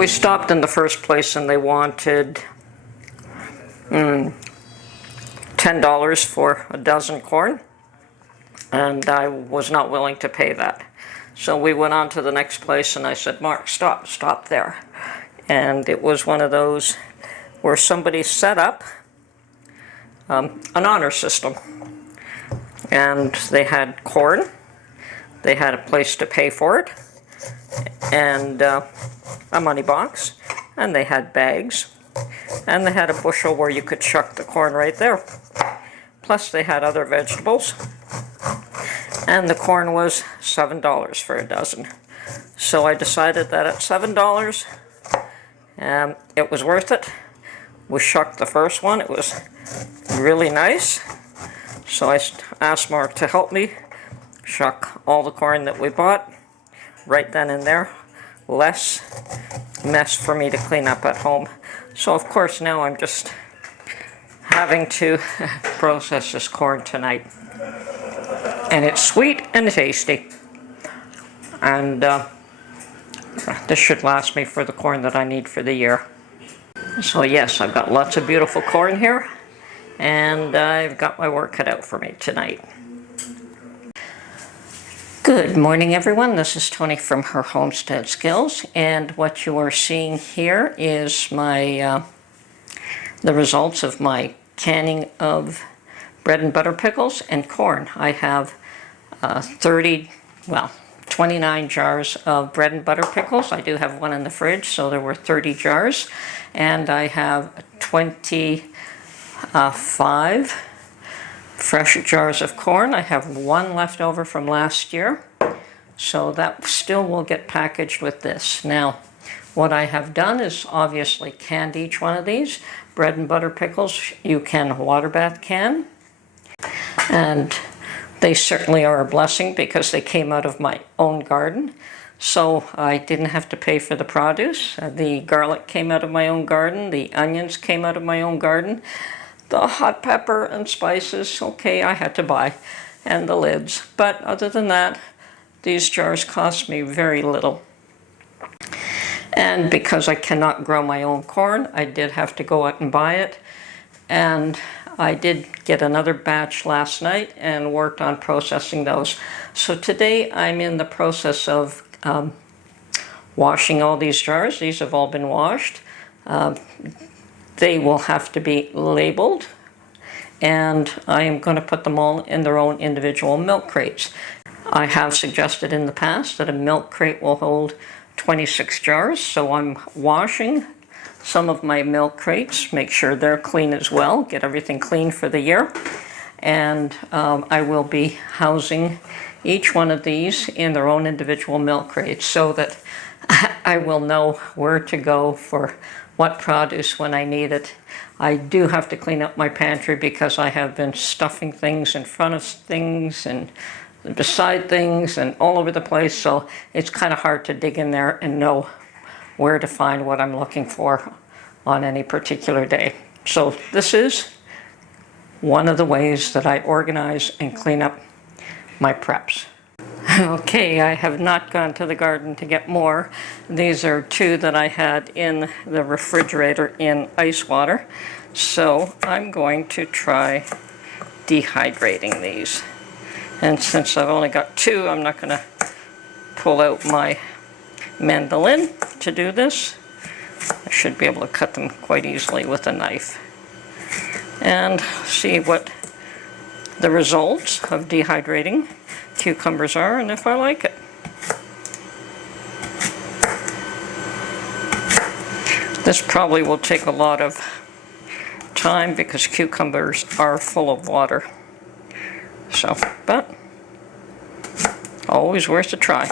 We stopped in the first place and they wanted $10 for a dozen corn, and I was not willing to pay that. So we went on to the next place and I said, Mark, stop there. And it was one of those where somebody set up an honor system. And they had corn, they had a place to pay for it, and a money box, and they had bags, and they had a bushel where you could shuck the corn right there. Plus they had other vegetables, and the corn was $7 for a dozen. So I decided that at $7, it was worth it. We shucked the first one. It was really nice. So I asked Mark to help me shuck all the corn that we bought right then and there. Less mess for me to clean up at home. So of course now I'm just having to process this corn tonight. And it's sweet and tasty. And this should last me for the corn that I need for the year. So yes, I've got lots of beautiful corn here. And I've got my work cut out for me tonight. Good morning, everyone. This is Tony from Her Homestead Skills, and what you are seeing here is my the results of my canning of bread and butter pickles and corn. I have 29 jars of bread and butter pickles. I do have one in the fridge, so there were 30 jars, and I have 5 fresh jars of corn. I have one left over from last year, so that still will get packaged with this. Now, what I have done is obviously canned each one of these. Bread and butter pickles, you can water bath can, and they certainly are a blessing because they came out of my own garden. So I didn't have to pay for the produce. The garlic came out of my own garden. The onions came out of my own garden. The hot pepper and spices, okay, I had to buy, and the lids. But other than that, these jars cost me very little. And because I cannot grow my own corn, I did have to go out and buy it. And I did get another batch last night and worked on processing those. So today I'm in the process of washing all these jars. These have all been washed. They will have to be labeled, and I am going to put them all in their own individual milk crates. I have suggested in the past that a milk crate will hold 26 jars, so I'm washing some of my milk crates, make sure they're clean as well, get everything clean for the year, and I will be housing each one of these in their own individual milk crates so that I will know where to go for what produce when I need it. I do have to clean up my pantry because I have been stuffing things in front of things and beside things and all over the place, so it's kind of hard to dig in there and know where to find what I'm looking for on any particular day. So this is one of the ways that I organize and clean up my preps. Okay, I have not gone to the garden to get more. These are 2 that I had in the refrigerator in ice water. So I'm going to try dehydrating these. And since I've only got 2, I'm not going to pull out my mandolin to do this. I should be able to cut them quite easily with a knife. And see what the results of dehydrating cucumbers are, and if I like it. This probably will take a lot of time because cucumbers are full of water. So, but always worth a try.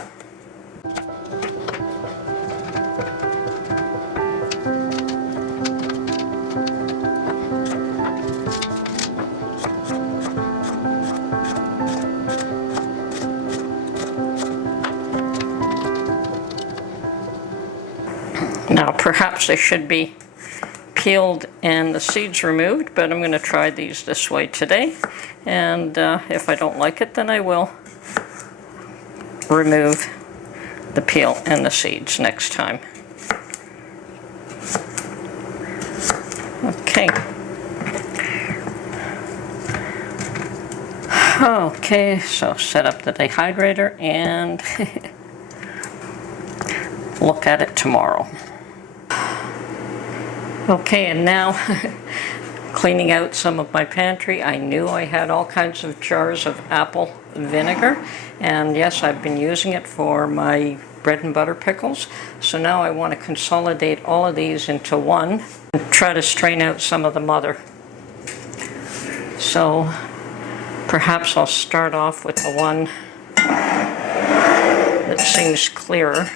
Now perhaps they should be peeled and the seeds removed, but I'm going to try these this way today, and if I don't like it, then I will remove the peel and the seeds next time. Okay. Okay, so set up the dehydrator and look at it tomorrow. Okay, and now cleaning out some of my pantry. I knew I had all kinds of jars of apple vinegar, and yes, I've been using it for my bread and butter pickles. So now I want to consolidate all of these into one and try to strain out some of the mother. So perhaps I'll start off with the one that seems clearer.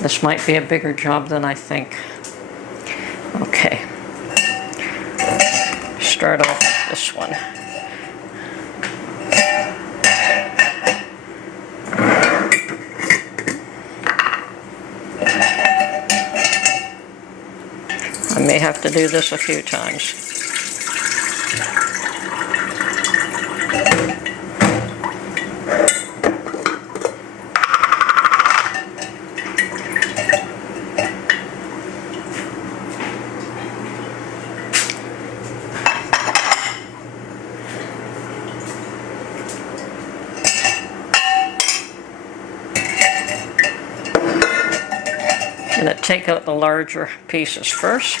This might be a bigger job than I think. Okay. Start off with this one. I may have to do this a few times. I'm going to take out the larger pieces first.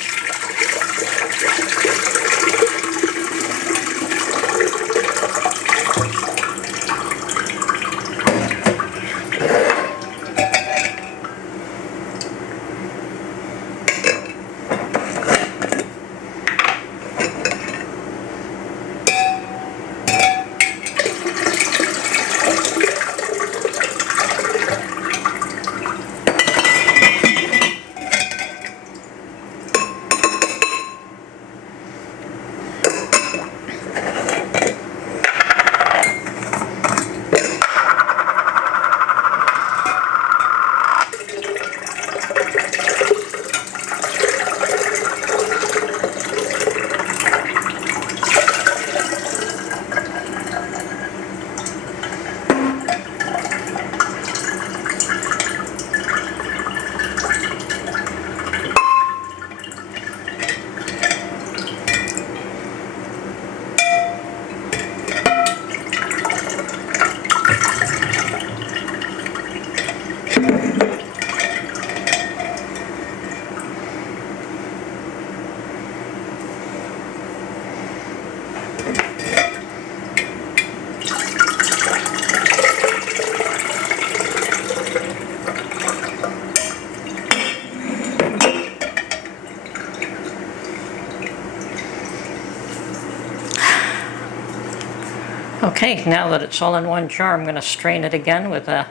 Okay, now that it's all in one jar, I'm going to strain it again with a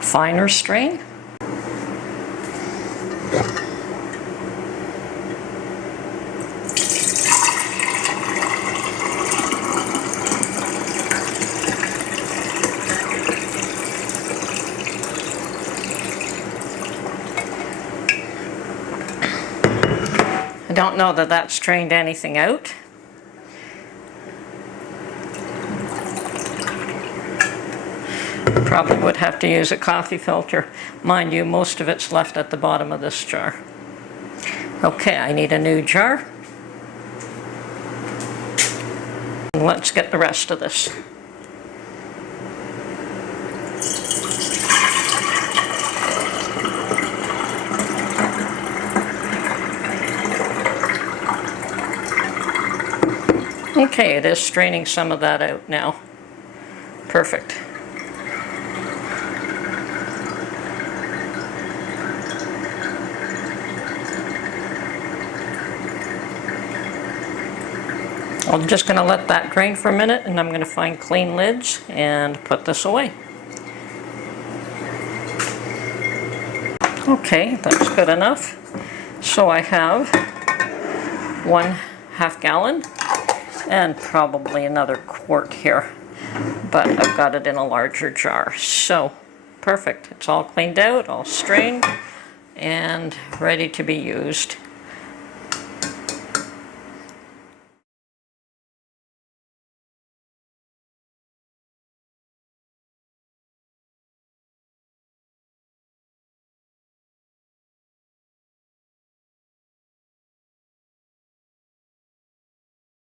finer strain. I don't know that that strained anything out. Probably would have to use a coffee filter. Mind you, most of it's left at the bottom of this jar. Okay, I need a new jar. Let's get the rest of this. Okay, it is straining some of that out now. Perfect. I'm just going to let that drain for a minute, and I'm going to find clean lids and put this away. Okay, that's good enough. So I have 1/2 gallon and probably another quart here, but I've got it in a larger jar. So perfect, it's all cleaned out, all strained, and ready to be used.